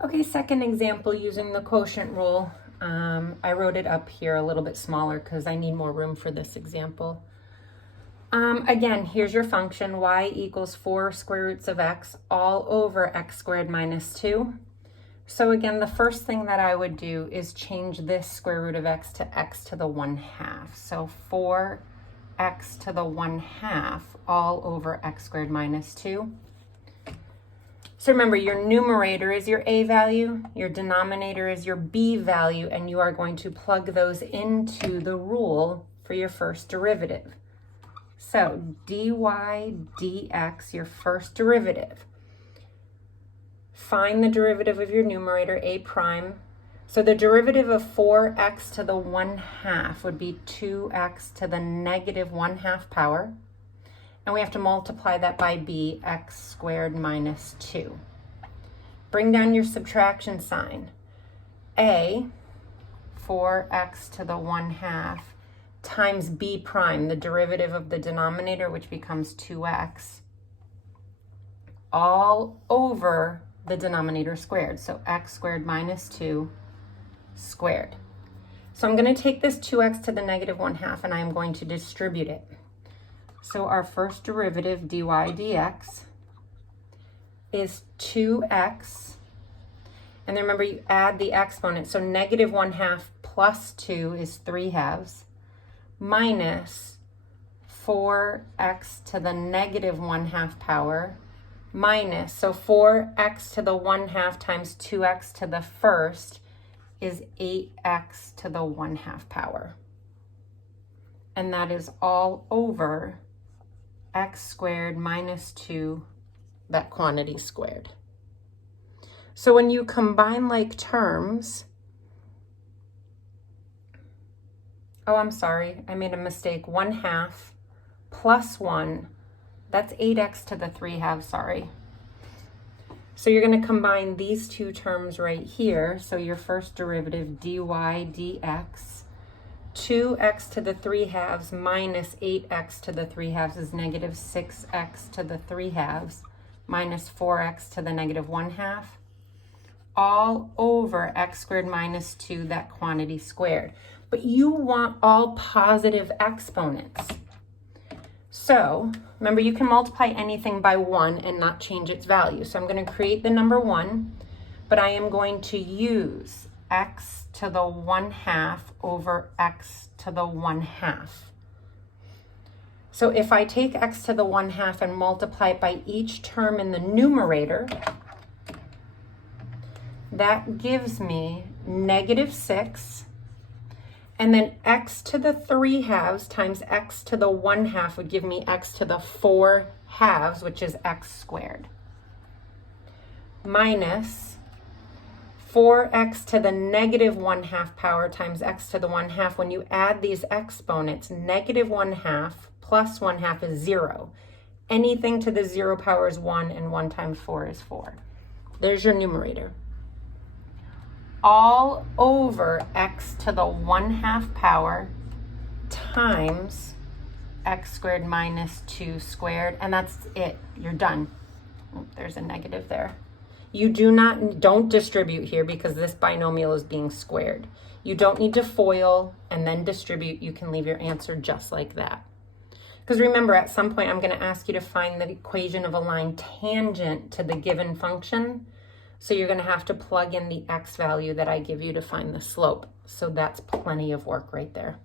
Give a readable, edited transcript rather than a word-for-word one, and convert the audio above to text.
Okay, second example using the quotient rule. I wrote it up here a little bit smaller because I need more room for this example. Again, here's your function, y equals 4 square roots of x all over x squared minus 2. So again, the first thing that I would do is change this square root of x to the 1/2. So 4x to the 1/2 all over x squared minus 2. So remember, your numerator is your a value, your denominator is your b value, and you are going to plug those into the rule for your first derivative. So dy dx, your first derivative. Find the derivative of your numerator, a prime. So the derivative of 4x to the 1/2 would be 2x to the negative 1/2 power. And we have to multiply that by b, x squared minus 2. Bring down your subtraction sign. A, 4x to the 1/2, times b prime, the derivative of the denominator, which becomes 2x, all over the denominator squared. So x squared minus 2 squared. So I'm going to take this 2x to the negative 1/2 and I am going to distribute it. So our first derivative, dy dx, is 2x. And then remember, you add the exponent. So negative 1/2 plus 2 is 3/2, minus 4x to the negative 1/2 power, minus, so 4x to the 1/2 times 2x to the first is 8x to the 1/2 power. And that is all over x squared minus 2, that quantity squared. So when you combine like terms, oh, I'm sorry, I made a mistake. 1/2 plus 1, that's 8x to the 3/2, sorry. So you're going to combine these two terms right here. So your first derivative, dy dx, 2x to the 3/2 minus 8x to the 3/2 is negative 6x to the 3/2 minus 4x to the negative 1/2, all over x squared minus 2, that quantity squared. But you want all positive exponents. So remember, you can multiply anything by 1 and not change its value. So I'm going to create the number 1, but I am going to use x to the 1/2 over x to the 1/2. So if I take x to the 1/2 and multiply it by each term in the numerator, that gives me negative 6. And then x to the 3/2 times x to the 1/2 would give me x to the 4/2, which is x squared, minus 4x to the negative 1/2 power times x to the 1/2. When you add these exponents, negative 1/2 plus 1/2 is 0. Anything to the 0 power is 1, and 1 times 4 is 4. There's your numerator. All over x to the 1/2 power times x squared minus 2 squared, and that's it. You're done. Oh, there's a negative there. You don't distribute here because this binomial is being squared. You don't need to FOIL and then distribute. You can leave your answer just like that. Because remember, at some point I'm going to ask you to find the equation of a line tangent to the given function. So you're going to have to plug in the x value that I give you to find the slope. So that's plenty of work right there.